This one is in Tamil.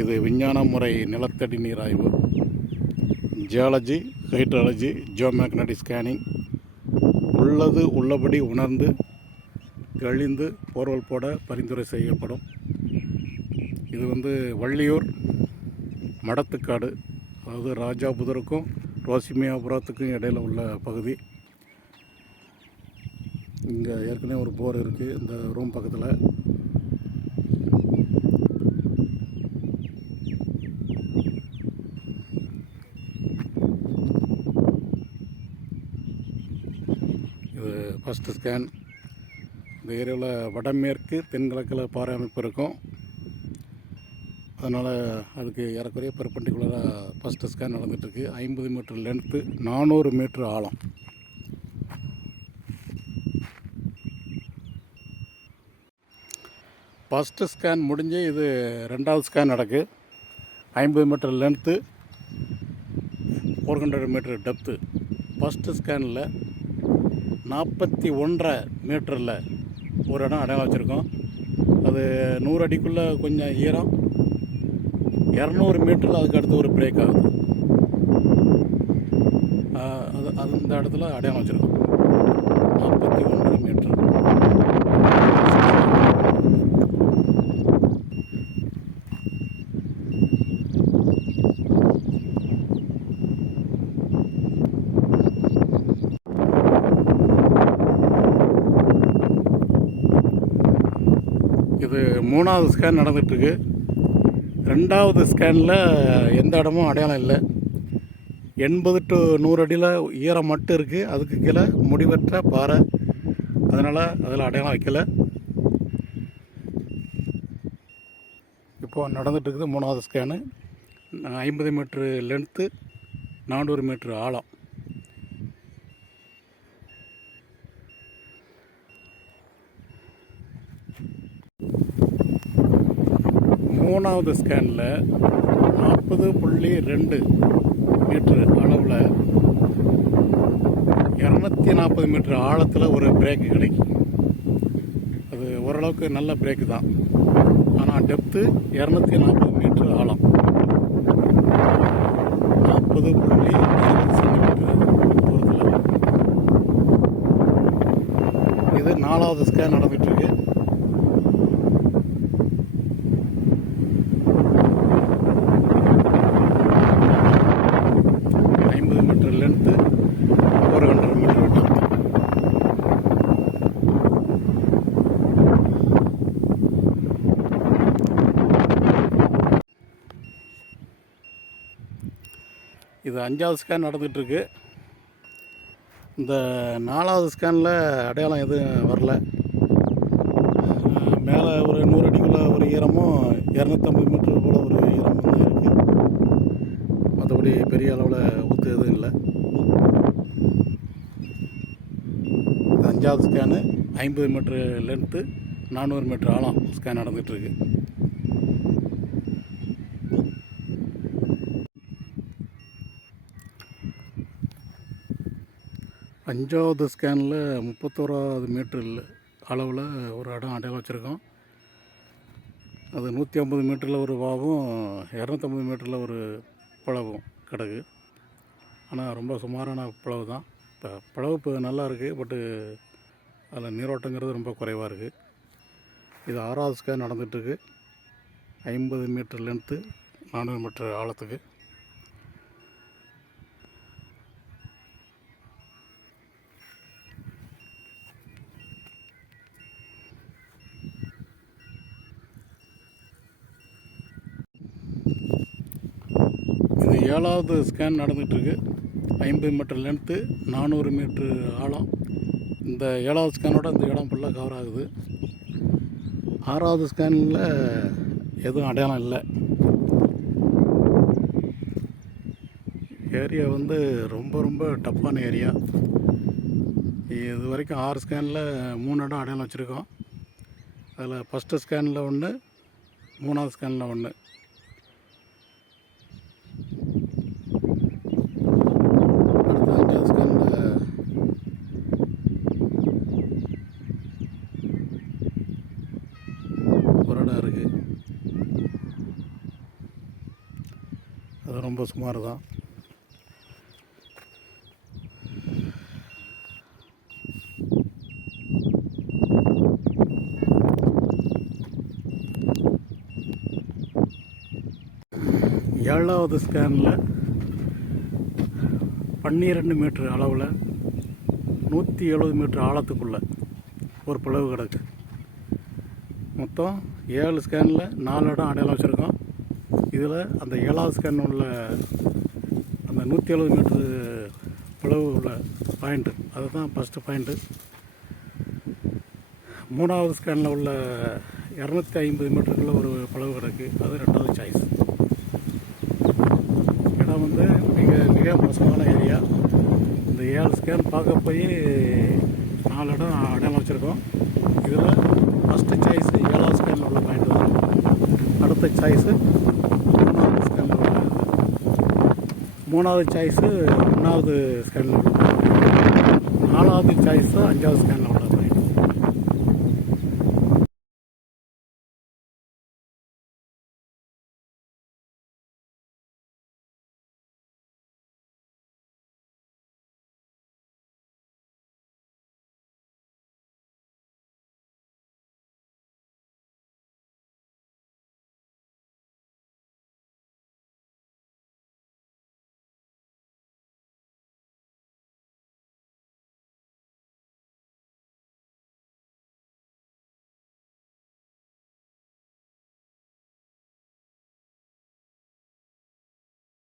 இது விஞ்ஞான முறை நிலத்தடி நீர் ஆய்வு ஜியாலஜி ஹைட்ராலஜி ஜியோமேக்னடிக் ஸ்கேனிங். உள்ளது உள்ளபடி உணர்ந்து கழிந்து போர்வல் போட பரிந்துரை செய்யப்படும். இது வந்து வள்ளியூர் மடத்துக்காடு அதாவது ராஜாபுதருக்கும் ரோசிமியாபுரத்துக்கும் இடையில உள்ள பகுதி. இங்கே ஏற்கனவே ஒரு போர் இருக்குது இந்த ரூம் பக்கத்தில். இது ஃபஸ்ட்டு ஸ்கேன் இந்த ஏரியாவில் வடமேற்கு தென்கிழக்கில் பாறை அமைப்பு இருக்கும். அதனால் அதுக்கு ஏறக்குறைய பெர்பண்டிகுலராக ஃபஸ்ட்டு ஸ்கேன் நடந்துகிட்ருக்கு ஐம்பது மீட்டர் லென்த்து நானூறு மீட்ரு ஆழம். ஃபஸ்ட்டு ஸ்கேன் முடிஞ்சு இது ரெண்டாவது ஸ்கேன் நடக்கு. ஐம்பது metre length four hundred metre depth first ஸ்கேனில் நாற்பத்தி ஒன்றரை மீட்டரில் ஒரு இடம் அடையாளம் வச்சுருக்கோம். அது நூறு அடிக்குள்ளே கொஞ்சம் ஈரம் இரநூறு மீட்டரில் அதுக்கு அடுத்து ஒரு பிரேக் ஆகுது. அது அந்த இடத்துல அடையாளம் வச்சுருக்கோம். நாற்பத்தி ஒன்றரை மீட்டர். இது மூணாவது ஸ்கேன் நடந்துகிட்ருக்கு ரெண்டாவது ஸ்கேனில் எந்த இடமும் அடையாளம் இல்லை. எண்பது டு நூறு அடியில் ஈரம் மட்டும் இருக்குது அதுக்கு கீழே முடிவற்ற பாறை. அதனால் அதில் அடையாளம் வைக்கல. இப்போது நடந்துகிட்ருக்குது இருக்குது மூணாவது ஸ்கேனு ஐம்பது மீட்ரு லென்த்து நானூறு மீட்ரு ஆழம். மூணாவது ஸ்கேனில் நாற்பது புள்ளி ரெண்டு மீட்ரு அளவில் இரநூத்தி நாற்பது மீட்ரு ஆழத்தில் ஒரு பிரேக்கு கிடைக்கும். அது ஓரளவுக்கு நல்ல பிரேக்கு தான். ஆனால் டெப்த்து இரநூத்தி நாற்பது மீட்ரு ஆழம். நாற்பது புள்ளி சென்டிமீட்டர் தூரத்தில். இது நாலாவது ஸ்கேன் நடந்துட்டு இருக்கு ஐம்பது மீட்டர் லென்த்து ஒரு ஹண்ட்ரட் மீட்டர் டெப்த் இது அஞ்சாவது ஸ்கேன் நடந்துகிட்ருக்கு. இந்த நாலாவது ஸ்கேனில் அடையாளம் எதுவும் வரல. மேலே ஒரு நூறு அடிக்குள்ள ஒரு ஈரமும் இரநூத்தம்பது மீட்டர் போல் ஒரு ஈரம் வந்து இருக்குது மற்றபடி பெரிய அளவில் ஊற்று எதுவும் இல்லை. இது அஞ்சாவது ஸ்கேனு ஐம்பது மீட்ரு லென்த்து நானூறு மீட்ரு ஆழம் ஸ்கேன் நடந்துகிட்ருக்கு. அஞ்சாவது ஸ்கேனில் முப்பத்தோராவது மீட்டர் அளவில் ஒரு இடம் அடையாளம் வச்சுருக்கோம். அது நூற்றி ஐம்பது மீட்டரில் ஒரு வாவும் இரநூத்தம்பது மீட்டரில் ஒரு பிளவும் கிடக்கு. ஆனால் ரொம்ப சுமாரான பிளவு தான். இப்போ பிளவு இப்போ நல்லா இருக்குது பட்டு அதில் நீரோட்டங்கிறது ரொம்ப குறைவாக இருக்குது இது ஆறாவது ஸ்கேன் நடந்துகிட்ருக்கு ஐம்பது மீட்டர் லென்த்து நானூறு மீட்டர் ஆழத்துக்கு. ஏழாவது ஸ்கேன் நடந்துகிட்ருக்கு. ஐம்பது மீட்டர் லென்த்து நானூறு மீட்ரு ஆழம். இந்த ஏழாவது ஸ்கேனோட இந்த இடம் ஃபுல்லாக கவர் ஆகுது. ஆறாவது ஸ்கேனில் எதுவும் அடையாளம் இல்லை. ஏரியா வந்து ரொம்ப ரொம்ப டஃப்பான ஏரியா இது வரைக்கும் ஆறு ஸ்கேனில் மூணு இடம் அடையாளம் வச்சுருக்கோம். அதில் ஃபஸ்ட்டு ஸ்கேனில் ஒன்று மூணாவது ஸ்கேனில் ஒன்று அடுத்த அஞ்சாவது ஸ்கேனில் ஒரு இடம் இருக்குது ரொம்ப சுமார் தான் ஏழாவது ஸ்கேனில் பன்னிரெண்டு மீட்ரு அளவில் நூற்றி எழுபது மீட்ரு ஆழத்துக்குள்ளே ஒரு பிளவு கிடக்கு. மொத்தம் ஏழு ஸ்கேனில் நாலு இடம் அடையாளம் வச்சுருக்கோம். இதில் அந்த ஏழாவது ஸ்கேன் உள்ள அந்த நூற்றி எழுபது மீட்ரு பிளவு உள்ள பாயிண்ட்டு அதுதான் ஃபஸ்ட்டு பாயிண்ட்டு மூணாவது ஸ்கேனில் உள்ள இரநூத்தி ஐம்பது மீட்டருக்குள்ள ஒரு பிளவு கிடக்கு அது ரெண்டாவது சாய்ஸ் இடம் வந்து மிக மிக மோசமான ஏரியா இந்த ஏழு ஸ்கேன் பார்க்க போய் நாலு இடம் அடையாளம் வச்சுருக்கோம். இதில் ஃபஸ்ட்டு சாய்ஸு ஏழாவது ஸ்கேனில் உள்ள பாயிண்ட் தான். அடுத்த சாய்ஸு மூணாவது ஸ்கேனில் உள்ள மூணாவது சாய்ஸு ஒன்றாவது ஸ்கேனில் நாலாவது சாய்ஸு அஞ்சாவது ஸ்கேனில்